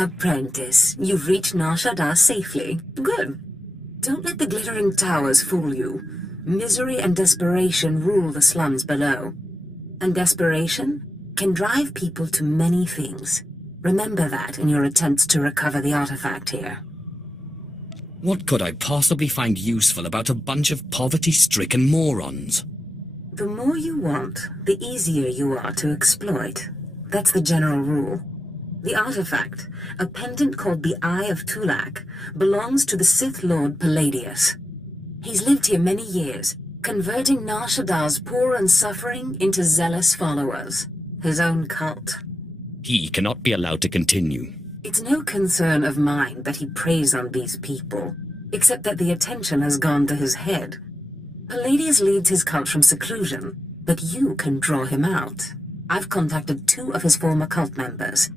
Apprentice, you've reached Nar Shaddaa safely. Good. Don't let the glittering towers fool you. Misery and desperation rule the slums below. And desperation can drive people to many things. Remember that in your attempts to recover the artifact here. What could I possibly find useful about a bunch of poverty-stricken morons? The more you want, the easier you are to exploit. That's the general rule. The artifact, a pendant called the Eye of Tulak, belongs to the Sith Lord Palladius. He's lived here many years, converting Nar Shaddaa's poor and suffering into zealous followers. His own cult. He cannot be allowed to continue. It's no concern of mine that he preys on these people, except that the attention has gone to his head. Palladius leads his cult from seclusion, but you can draw him out. I've contacted 2 of his former cult members.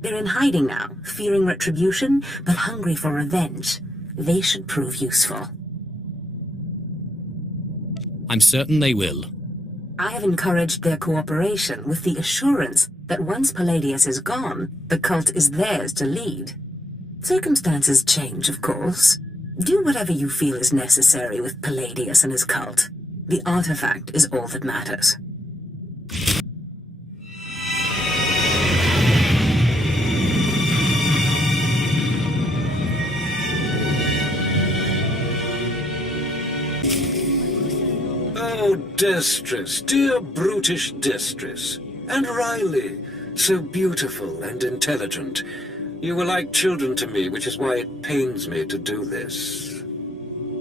They're in hiding now, fearing retribution, but hungry for revenge. They should prove useful. I'm certain they will. I have encouraged their cooperation with the assurance that once Palladius is gone, the cult is theirs to lead. Circumstances change, of course. Do whatever you feel is necessary with Palladius and his cult. The artifact is all that matters. Oh, Destris, dear brutish Destris. And Riley, so beautiful and intelligent. You were like children to me, which is why it pains me to do this.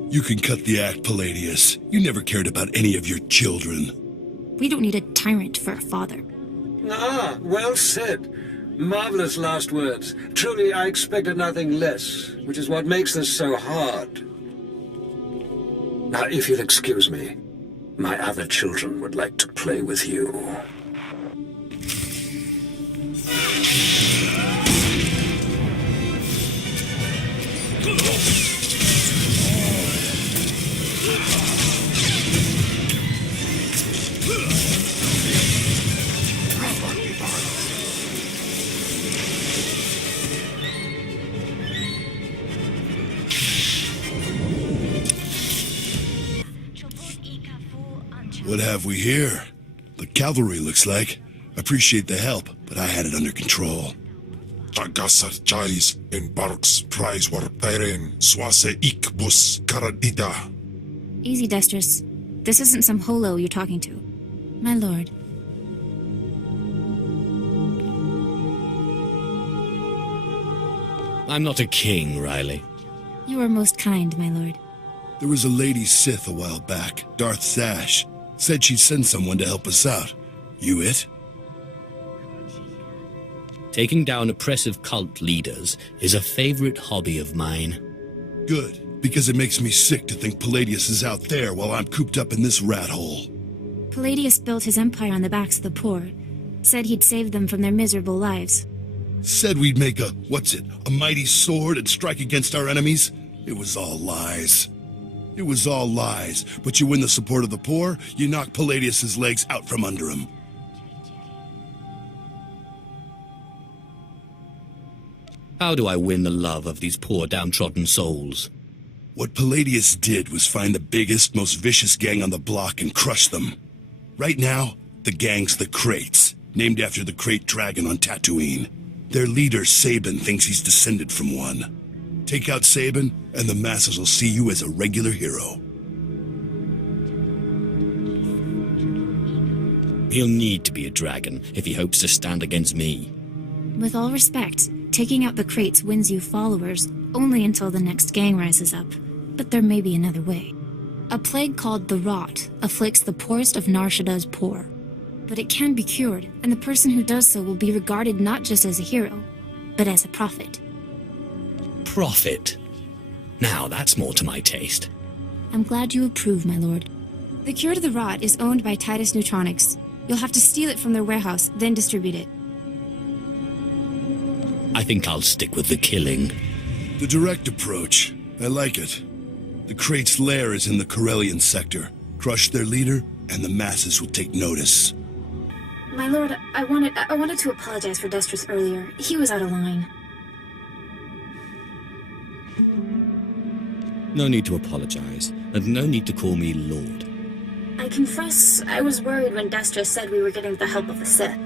You can cut the act, Palladius. You never cared about any of your children. We don't need a tyrant for a father. Ah, well said. Marvelous last words. Truly, I expected nothing less, which is what makes this so hard. Now, if you'll excuse me, my other children would like to play with you. What have we here? The cavalry, looks like. Appreciate the help, but I had it under control. Tagasar Charis in Barks Prize war Peren Swase Ikbus Karadida. Easy, Destris. This isn't some holo you're talking to. My lord. I'm not a king, Riley. You are most kind, my lord. There was a lady Sith a while back, Darth Sash. Said she'd send someone to help us out. You it? Taking down oppressive cult leaders is a favorite hobby of mine. Good, because it makes me sick to think Palladius is out there while I'm cooped up in this rat hole. Palladius built his empire on the backs of the poor. Said he'd save them from their miserable lives. Said we'd make a mighty sword and strike against our enemies? It was all lies. It was all lies, but you win the support of the poor, you knock Palladius's legs out from under him. How do I win the love of these poor downtrodden souls? What Palladius did was find the biggest, most vicious gang on the block and crush them. Right now, the gang's the Crates, named after the Crate Dragon on Tatooine. Their leader, Sabin, thinks he's descended from one. Take out Sabin, and the masses will see you as a regular hero. He'll need to be a dragon if he hopes to stand against me. With all respect, taking out the crates wins you followers only until the next gang rises up. But there may be another way. A plague called the Rot afflicts the poorest of Nar Shaddaa's poor. But it can be cured, and the person who does so will be regarded not just as a hero, but as a prophet. Prophet? Now that's more to my taste. I'm glad you approve, my lord. The cure to the Rot is owned by Titus Neutronics. You'll have to steal it from their warehouse, then distribute it. I think I'll stick with the killing. The direct approach. I like it. The Crate's lair is in the Corellian sector. Crush their leader, and the masses will take notice. My lord, I wanted to apologize for Destris earlier. He was out of line. No need to apologize, and no need to call me Lord. I confess I was worried when Destra said we were getting the help of the Sith.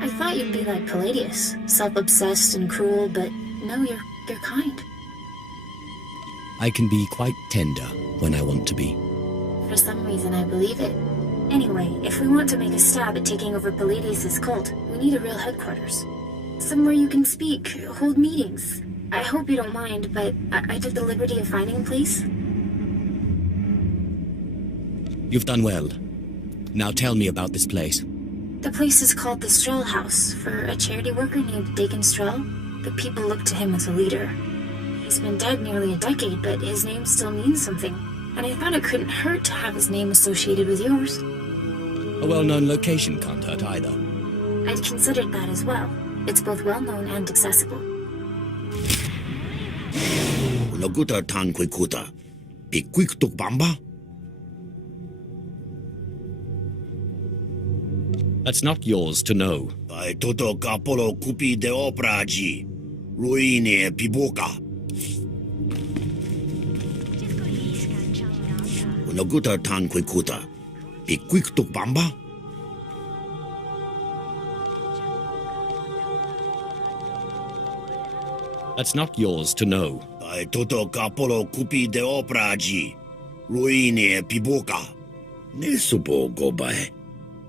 I thought you'd be like Palladius, self-obsessed and cruel, but no, you're kind. I can be quite tender when I want to be. For some reason, I believe it. Anyway, if we want to make a stab at taking over Palladius' cult, we need a real headquarters. Somewhere you can speak, hold meetings. I hope you don't mind, but I took the liberty of finding a place. You've done well. Now tell me about this place. The place is called the Stroll House, for a charity worker named Dakin Stroll. The people look to him as a leader. He's been dead nearly a decade, but his name still means something. And I thought it couldn't hurt to have his name associated with yours. A well-known location can't hurt either. I'd considered that as well. It's both well-known and accessible. Laguta tanquikuta. Piquictuk bamba? That's not yours to know. Ai toto capolo cupi de opragi. Ruine piboka. Laguta tanquikuta. Piquictuk bamba? That's not yours to know. Ai toto capolo cupi de opragi. Ruine piboka. Ne supo gobae.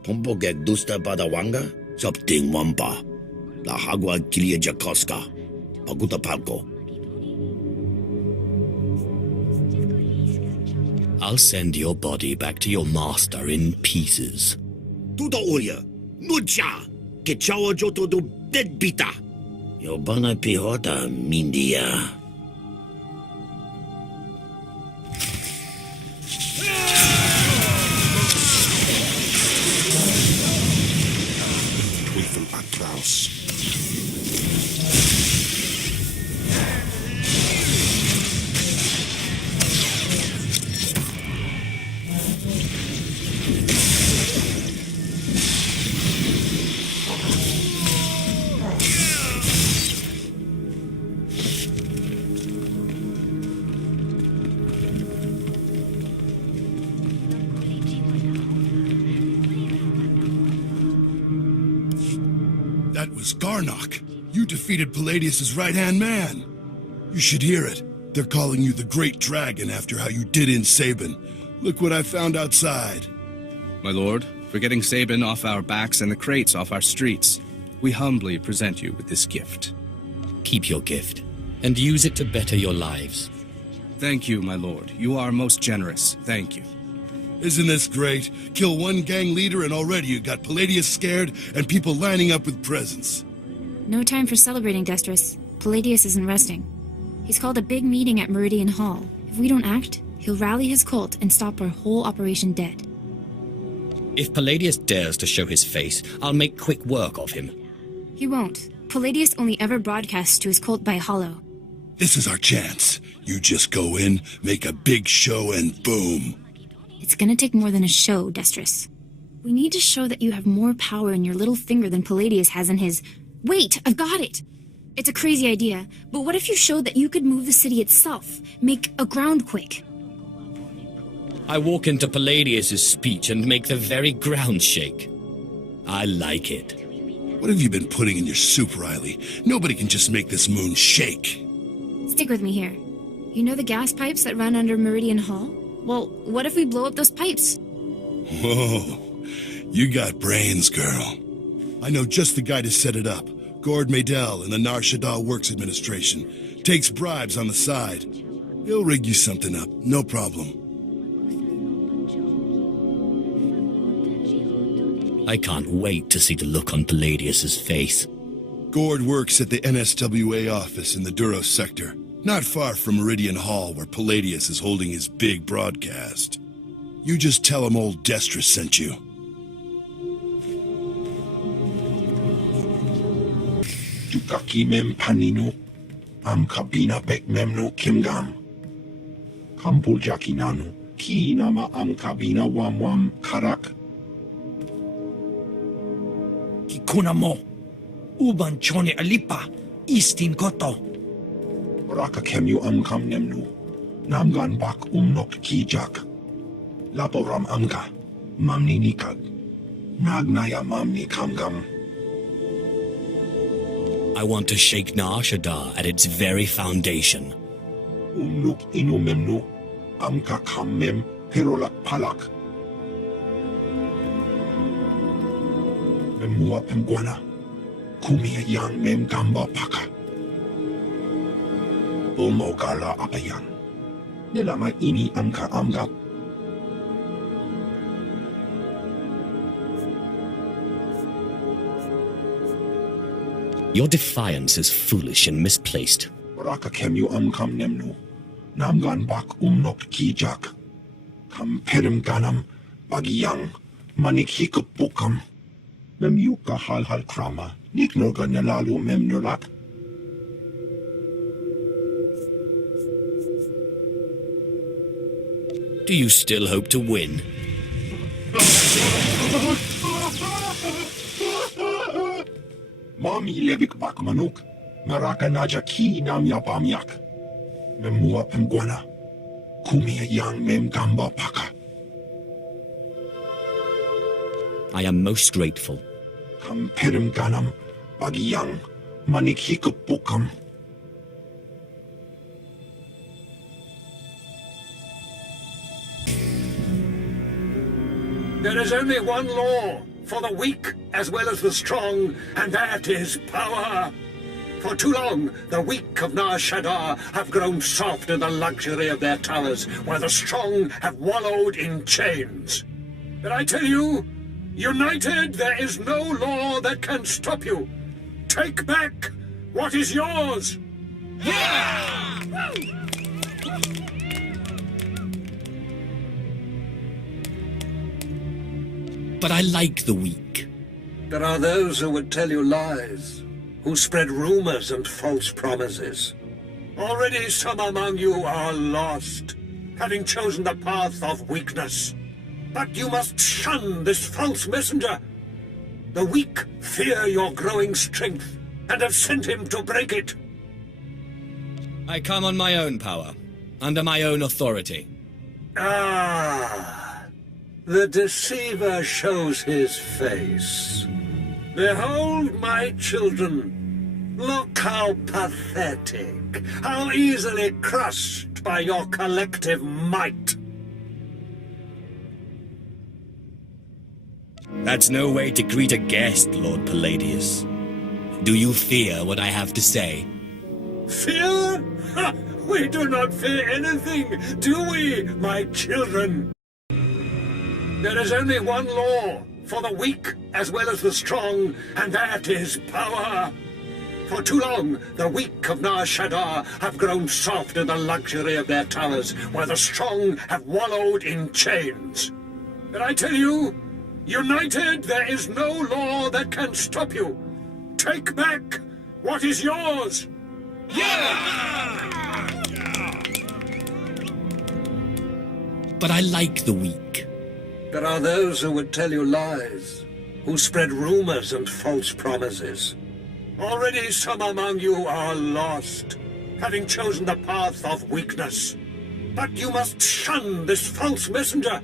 Pompogek dusta badawanga. Something wampa. La hagwa kilia jakoska. Paguta palco. I'll send your body back to your master in pieces. Tuta oya. Nucha. Que chawa joto do deadbita. Yobana pihota mindia. Teufel Atlas. That was Garnock. You defeated Palladius' right-hand man. You should hear it. They're calling you the Great Dragon after how you did in Sabin. Look what I found outside. My lord, for getting Sabin off our backs and the crates off our streets, we humbly present you with this gift. Keep your gift, and use it to better your lives. Thank you, my lord. You are most generous. Thank you. Isn't this great? Kill one gang leader and already you got Palladius scared and people lining up with presents. No time for celebrating, Destris. Palladius isn't resting. He's called a big meeting at Meridian Hall. If we don't act, he'll rally his cult and stop our whole operation dead. If Palladius dares to show his face, I'll make quick work of him. He won't. Palladius only ever broadcasts to his cult by hollow. This is our chance. You just go in, make a big show, and boom. It's gonna take more than a show, Destris. We need to show that you have more power in your little finger than Palladius has in his... Wait, I've got it! It's a crazy idea, but what if you showed that you could move the city itself? Make a groundquake? I walk into Palladius' speech and make the very ground shake. I like it. What have you been putting in your soup, Riley? Nobody can just make this moon shake. Stick with me here. You know the gas pipes that run under Meridian Hall? Well, what if we blow up those pipes? Whoa, you got brains, girl. I know just the guy to set it up. Gord Maydell in the Nar Shaddaa Works Administration. Takes bribes on the side. He'll rig you something up, no problem. I can't wait to see the look on Palladius' face. Gord works at the NSWA office in the Duros sector. Not far from Meridian Hall, where Palladius is holding his big broadcast. You just tell him old Destris sent you. Tukaki mem panino. Am kabina bek memno kimgam. Kampul jakinanu. Kinama am kabina wam karak. Kikuna mo. Uban chone alipa. Istin koto. Raka kem you am kam nemnu. Namgan bak umnok kijak. Laporam amga. Mamni nikag. Nagnaya mamni kamgam. I want to shake Nar Shaddaa at its very foundation. Umnuk inumemnu. Amka kammem herolak palak. Memua pemguana. Kumia yang mem gamba paka. Umogala apayan. Nilama ini amka amga. Your defiance is foolish and misplaced. Raka kemyu amkam nemnu. Namgan bak umnok kijak. Kam perim ganam bagiyang manik hikupukam. Memyuka hal krama. Niknoga nalalu memnulak. Do you still hope to win? Mami lebik bak manuk. Maraka naja ki nam yapamyak. Memua pemguana. Kumia yang mem gamba paka. I am most grateful. Kam perim ganam bagiyang manik hikupukam. There is only one law for the weak as well as the strong, and that is power. For too long, the weak of Nar Shaddaa have grown soft in the luxury of their towers, while the strong have wallowed in chains. But I tell you, united, there is no law that can stop you. Take back what is yours. But I like the weak. There are those who would tell you lies, who spread rumors and false promises. Already some among you are lost, having chosen the path of weakness. But you must shun this false messenger. The weak fear your growing strength, and have sent him to break it. I come on my own power, under my own authority. Ah, the deceiver shows his face. Behold, my children, look how pathetic, how easily crushed by your collective might. That's no way to greet a guest, Lord Palladius. Do you fear what I have to say? Fear? Ha! We do not fear anything, do we, my children? There is only one law for the weak as well as the strong, and that is power. For too long, the weak of Nar Shaddaa have grown soft in the luxury of their towers, while the strong have wallowed in chains. But I tell you, united, there is no law that can stop you. Take back what is yours. But I like the weak. There are those who would tell you lies, who spread rumors and false promises. Already some among you are lost, having chosen the path of weakness. But you must shun this false messenger.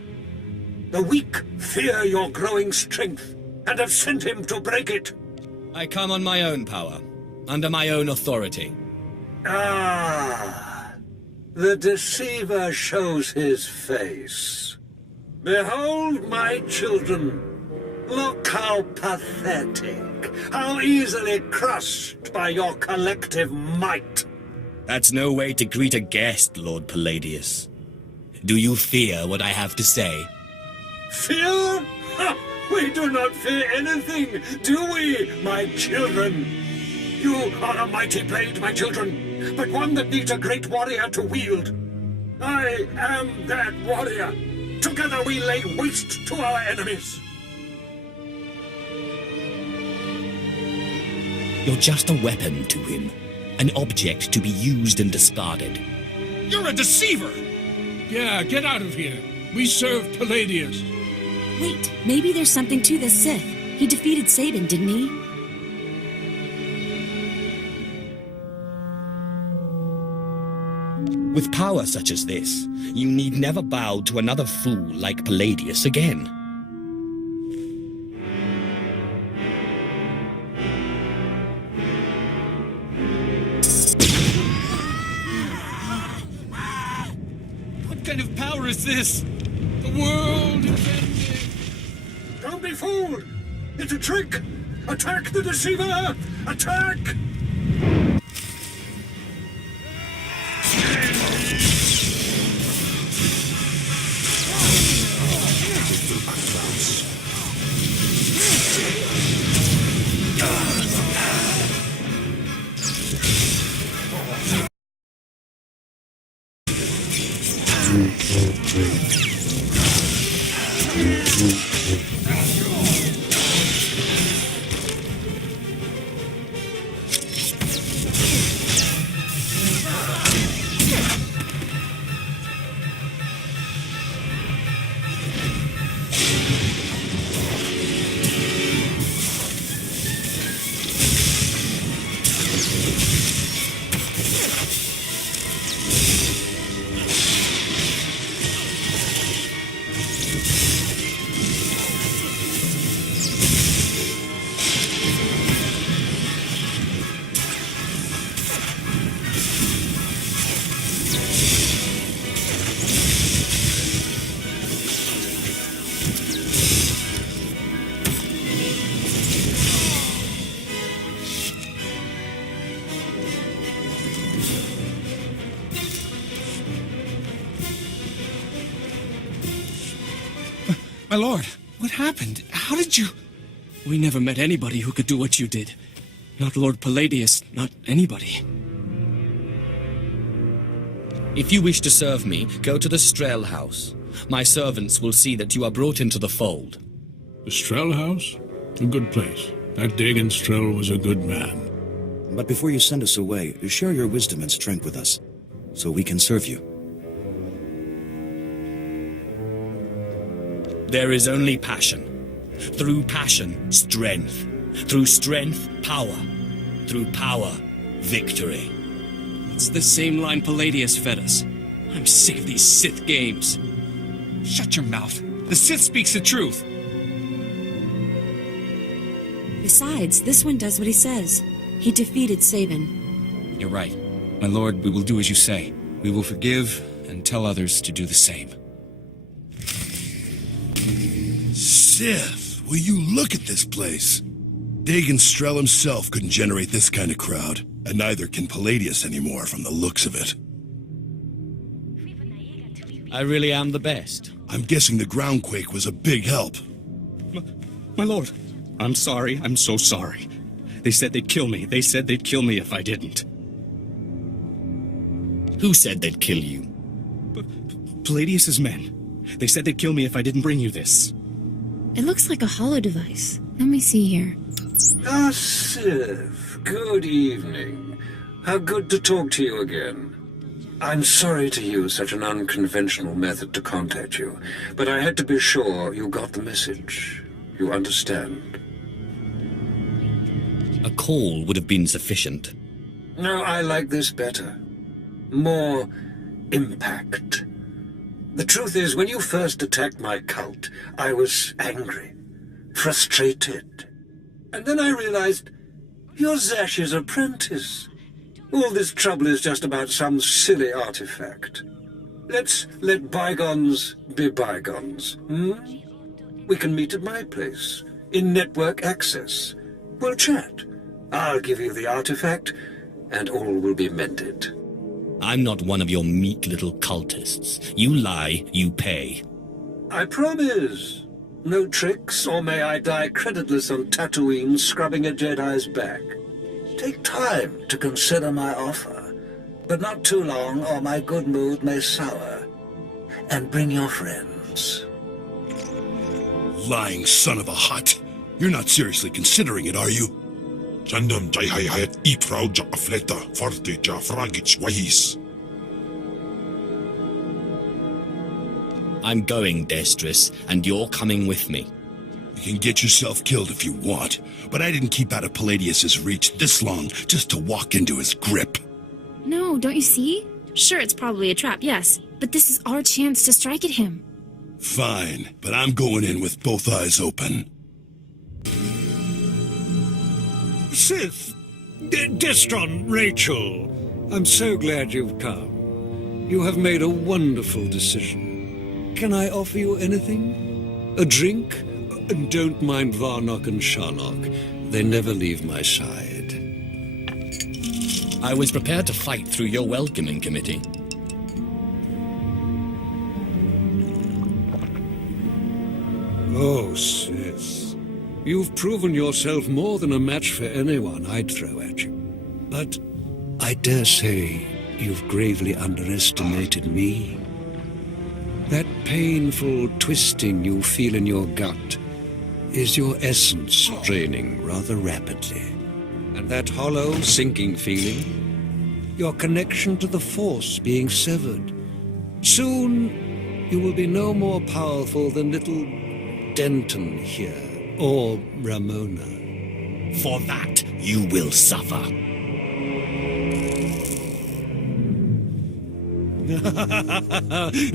The weak fear your growing strength, and have sent him to break it. I come on my own power, under my own authority. Ah, the deceiver shows his face. Behold, my children, look how pathetic, how easily crushed by your collective might. That's no way to greet a guest, Lord Palladius. Do you fear what I have to say? Fear? Ha! We do not fear anything, do we, my children? You are a mighty blade, my children, but one that needs a great warrior to wield. I am that warrior. Together we lay waste to our enemies. You're just a weapon to him, an object to be used and discarded. You're a deceiver! Yeah, get out of here. We serve Palladius. Wait, maybe there's something to this Sith. He defeated Sabin, didn't he? With power such as this, you need never bow to another fool like Palladius again. What kind of power is this? The world is ending. Don't be fooled! It's a trick! Attack the deceiver! Attack! My lord, what happened? How did you... We never met anybody who could do what you did. Not Lord Palladius, not anybody. If you wish to serve me, go to the Strel house. My servants will see that you are brought into the fold. The Strel house? A good place. That Dagon Strel was a good man. But before you send us away, share your wisdom and strength with us, so we can serve you. There is only passion. Through passion, strength. Through strength, power. Through power, victory. It's the same line Palladius fed us. I'm sick of these Sith games. Shut your mouth. The Sith speaks the truth. Besides, this one does what he says. He defeated Sabin. You're right. My lord, we will do as you say. We will forgive and tell others to do the same. Sith, will you look at this place? Dagon Strel himself couldn't generate this kind of crowd, and neither can Palladius anymore from the looks of it. I really am the best. I'm guessing the groundquake was a big help. My lord, I'm sorry. I'm so sorry. They said they'd kill me. They said they'd kill me if I didn't. Who said they'd kill you? Palladius's men. They said they'd kill me if I didn't bring you this. It looks like a hollow device. Let me see here. Ah, Sith. Good evening. How good to talk to you again. I'm sorry to use such an unconventional method to contact you, but I had to be sure you got the message. You understand? A call would have been sufficient. No, I like this better. More impact. The truth is, when you first attacked my cult, I was angry, frustrated. And then I realized, you're Zash's apprentice. All this trouble is just about some silly artifact. Let's let bygones be bygones, hmm? We can meet at my place, in network access. We'll chat. I'll give you the artifact, and all will be mended. I'm not one of your meek little cultists. You lie, you pay. I promise. No tricks, or may I die creditless on Tatooine scrubbing a Jedi's back. Take time to consider my offer, but not too long, or my good mood may sour. And bring your friends. Lying son of a hut. You're not seriously considering it, are you? Jandam Jayhayat Iprau Jafleta Forte Jafragich Wahis. I'm going, Destris, and you're coming with me. You can get yourself killed if you want, but I didn't keep out of Palladius's reach this long just to walk into his grip. No, don't you see? Sure, it's probably a trap, yes, but this is our chance to strike at him. Fine, but I'm going in with both eyes open. Sith, Destron, Rachel, I'm so glad you've come. You have made a wonderful decision. Can I offer you anything? A drink? And don't mind Varnock and Sharnock. They never leave my side. I was prepared to fight through your welcoming committee. Oh, Sith. You've proven yourself more than a match for anyone I'd throw at you. But I dare say you've gravely underestimated me. That painful twisting you feel in your gut is your essence draining rather rapidly. And that hollow, sinking feeling, your connection to the Force being severed. Soon, you will be no more powerful than little Denton here, or Ramona. For that, you will suffer.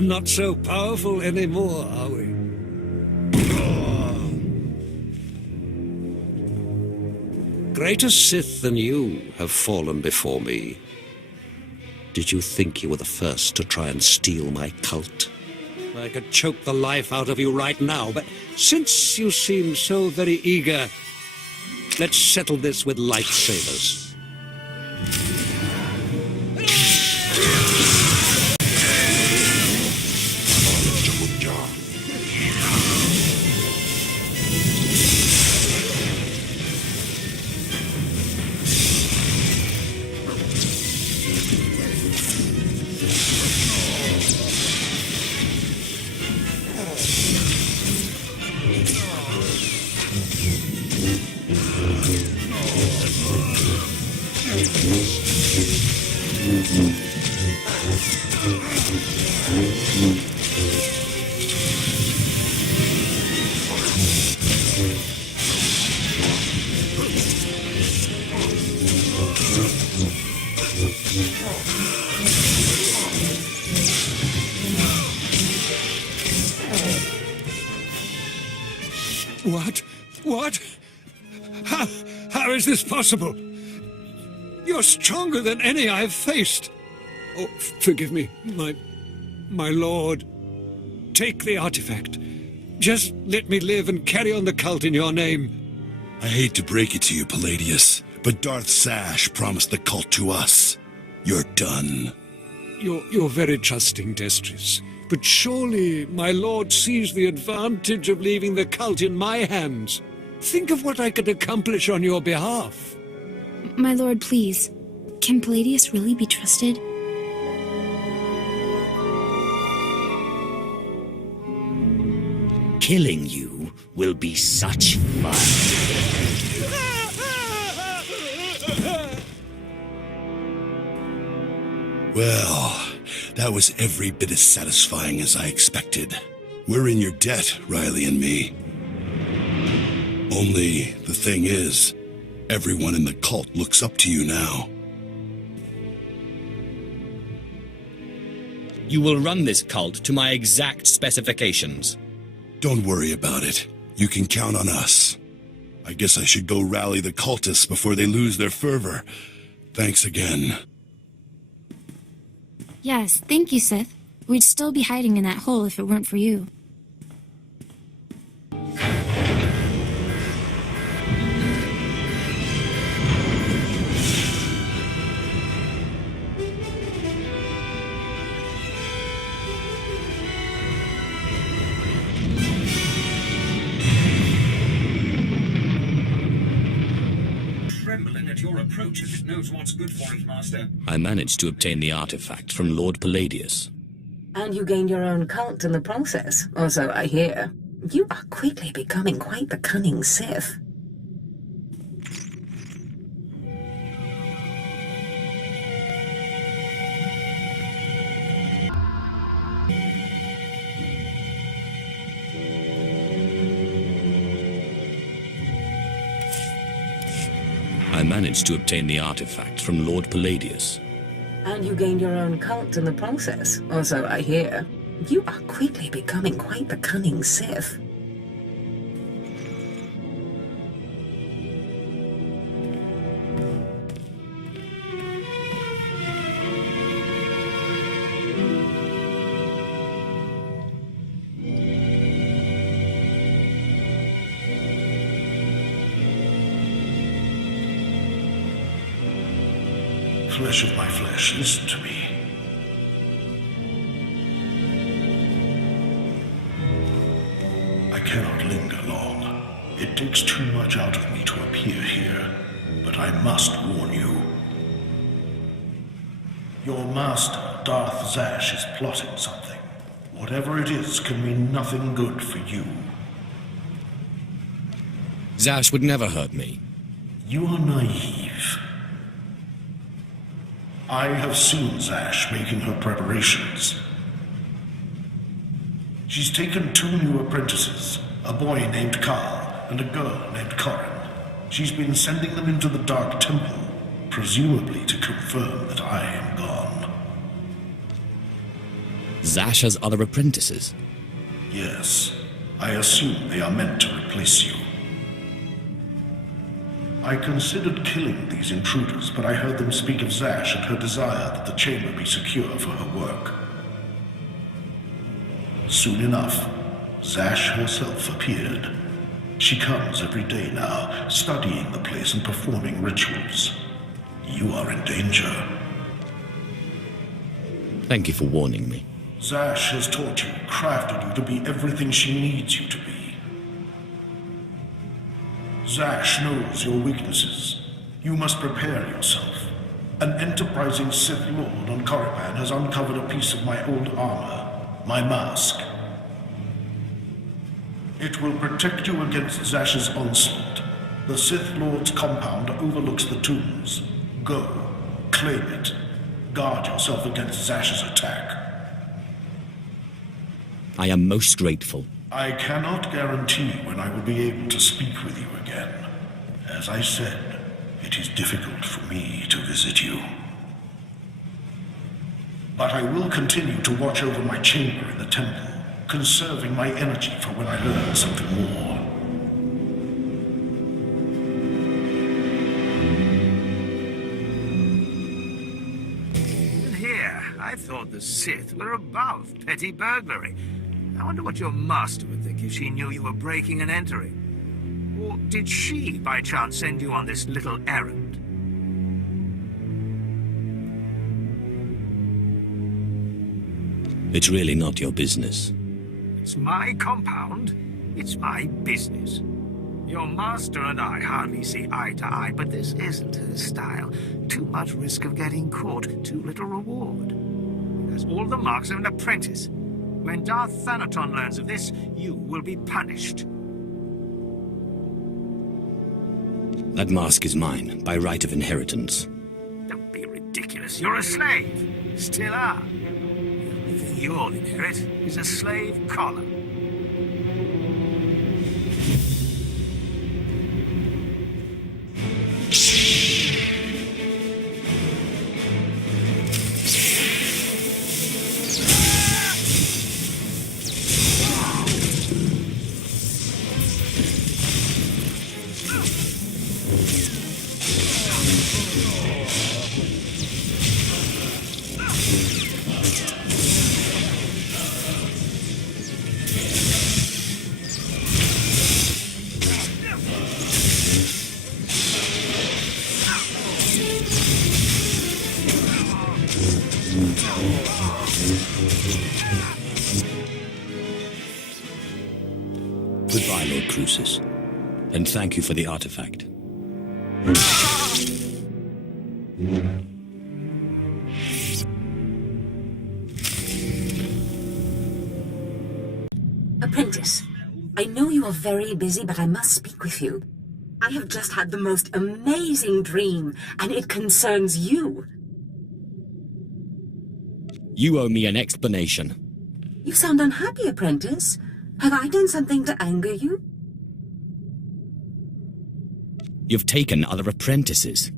Not so powerful anymore, are we? Greater Sith than you have fallen before me. Did you think you were the first to try and steal my cult? I could choke the life out of you right now, but since you seem so very eager, let's settle this with lightsabers. What? How is this possible? You're stronger than any I've faced. Oh, forgive me, my lord. Take the artifact. Just let me live and carry on the cult in your name. I hate to break it to you, Palladius, but Darth Sash promised the cult to us. You're done. You're very trusting, Destris. But surely my lord sees the advantage of leaving the cult in my hands. Think of what I could accomplish on your behalf. My lord, please. Can Palladius really be trusted? Killing you will be such fun. Well, that was every bit as satisfying as I expected. We're in your debt, Riley and me. Only, the thing is, everyone in the cult looks up to you now. You will run this cult to my exact specifications. Don't worry about it. You can count on us. I guess I should go rally the cultists before they lose their fervor. Thanks again. Yes, thank you, Sith. We'd still be hiding in that hole if it weren't for you. Your approach if it knows what's good for it, Master. I managed to obtain the artifact from Lord Palladius. And you gained your own cult in the process, or so I hear. You are quickly becoming quite the cunning Sith. I managed to obtain the artifact from Lord Palladius. And you gained your own cult in the process, or so I hear. You are quickly becoming quite the cunning Sith. Flesh of my flesh, listen to me. I cannot linger long. It takes too much out of me to appear here, but I must warn you. Your master, Darth Zash, is plotting something. Whatever it is can mean nothing good for you. Zash would never hurt me. You are naive. I have seen Zash making her preparations. She's taken 2 new apprentices, a boy named Carl and a girl named Corin. She's been sending them into the Dark Temple, presumably to confirm that I am gone. Zash has other apprentices? Yes. I assume they are meant to replace you. I considered killing these intruders, but I heard them speak of Zash and her desire that the chamber be secure for her work. Soon enough, Zash herself appeared. She comes every day now, studying the place and performing rituals. You are in danger. Thank you for warning me. Zash has taught you, crafted you to be everything she needs you to be. Zash knows your weaknesses. You must prepare yourself. An enterprising Sith Lord on Korriban has uncovered a piece of my old armor, my mask. It will protect you against Zash's onslaught. The Sith Lord's compound overlooks the tombs. Go, claim it. Guard yourself against Zash's attack. I am most grateful. I cannot guarantee when I will be able to speak with you again. As I said, it is difficult for me to visit you. But I will continue to watch over my chamber in the temple, conserving my energy for when I learn something more. Here, I thought the Sith were above petty burglary. I wonder what your master would think if she knew you were breaking and entering. Or did she, by chance, send you on this little errand? It's really not your business. It's my compound. It's my business. Your master and I hardly see eye to eye, but this isn't her style. Too much risk of getting caught, too little reward. It has all the marks of an apprentice. When Darth Thanaton learns of this, you will be punished. That mask is mine, by right of inheritance. Don't be ridiculous. You're a slave. Still are. The only thing you'll inherit is a slave collar. Goodbye, Lord Crucis. And thank you for the artifact. Apprentice, I know you are very busy, but I must speak with you. I have just had the most amazing dream, and it concerns you. You owe me an explanation. You sound unhappy, Apprentice. Have I done something to anger you? You've taken other apprentices.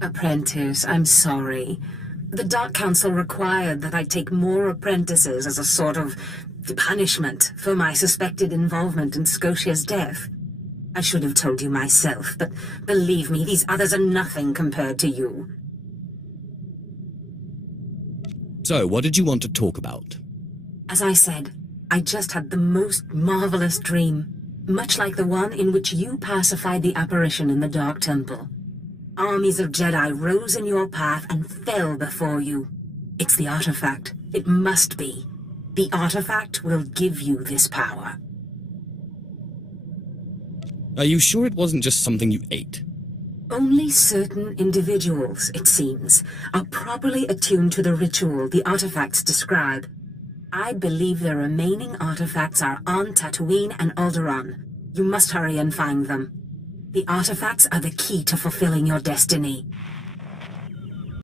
Apprentice, I'm sorry. The Dark Council required that I take more apprentices as a sort of punishment for my suspected involvement in Scotia's death. I should have told you myself, but believe me, these others are nothing compared to you. So, what did you want to talk about? As I said, I just had the most marvelous dream, much like the one in which you pacified the apparition in the Dark Temple. Armies of Jedi rose in your path and fell before you. It's the artifact. It must be. The artifact will give you this power. Are you sure it wasn't just something you ate? Only certain individuals, it seems, are properly attuned to the ritual the artifacts describe. I believe the remaining artifacts are on Tatooine and Alderaan. You must hurry and find them. The artifacts are the key to fulfilling your destiny.